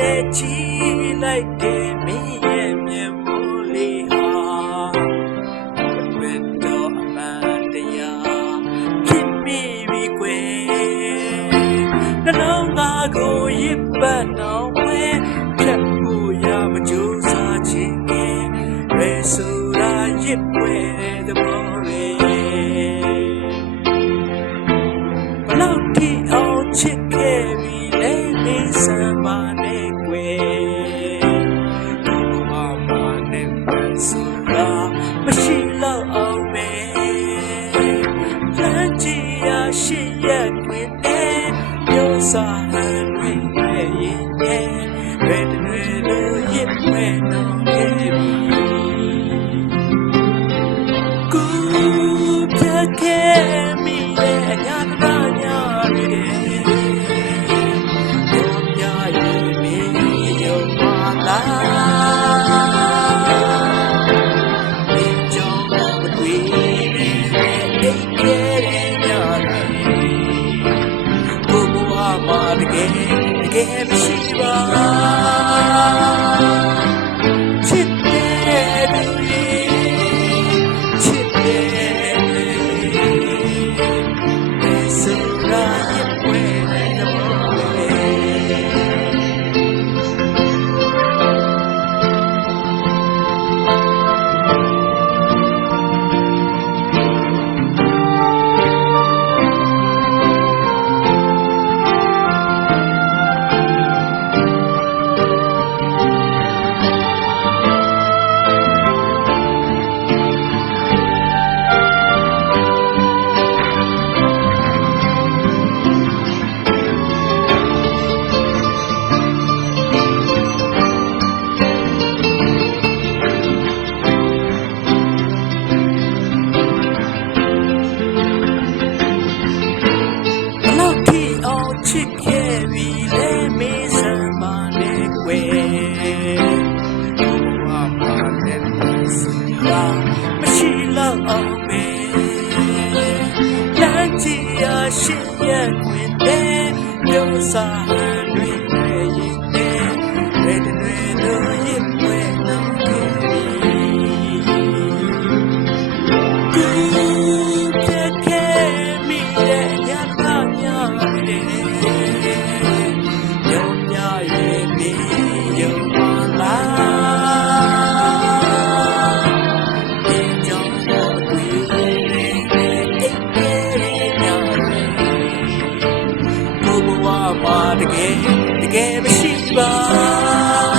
နဲ့ချီလိုက်တယ်မင်းရဲ့မျက်မှောက်လေးဟာဘယ်တော့အမှန်တရားဖြစ်မိပြီကွယ်နှလုံးသားကိုရစ်ပတ်အောင်ဝဲဖြတ်ဖို့ရမကြိုးစားခြင်းကရဲဆိုတာရစ်ပွဲတဲ့ဘောရဲဘလောက်ထိအောင်ချစ်ခဲ့ပြီလဲနေစမ်းပါနဲ့ကွယ်ဘဝမှာနဲ့ဆိုတာမရှိတော့အောင်ပဲလမ်းကြီးရရှိရခွင့်နဲ့ပြောစားဟန်တွေရဲ့ဘယ်တတွေလို့ရစ်ပွဲတော့ခဲ့ပြီခဲ့မိရဲ့ညနာညရီတဲ့ရောမြရဲ့မင်းရောမလာဒီကြောင့်မတွေ့နဲ့အိတ်ခဲ့တဲ့ညရီဘုရားမှာတကယ်မရှိပါချစ်တဲ့သူချစ်တဲ့ချစ်ခဲ့ပြီလေမေးစမ်းပါနဲ့ကွယ်ဘဝမှာနဲ့ဆိုတာမရှိတော့အောင်ပဲလမ်းကြီးရရှိရခွင့်နဲ့ပြောစားဟန်တွေရဲ့ဘယ်တွေလို့ရစ်ပွဲတော့ခဲ့ပြီတကယ်မရှိပါ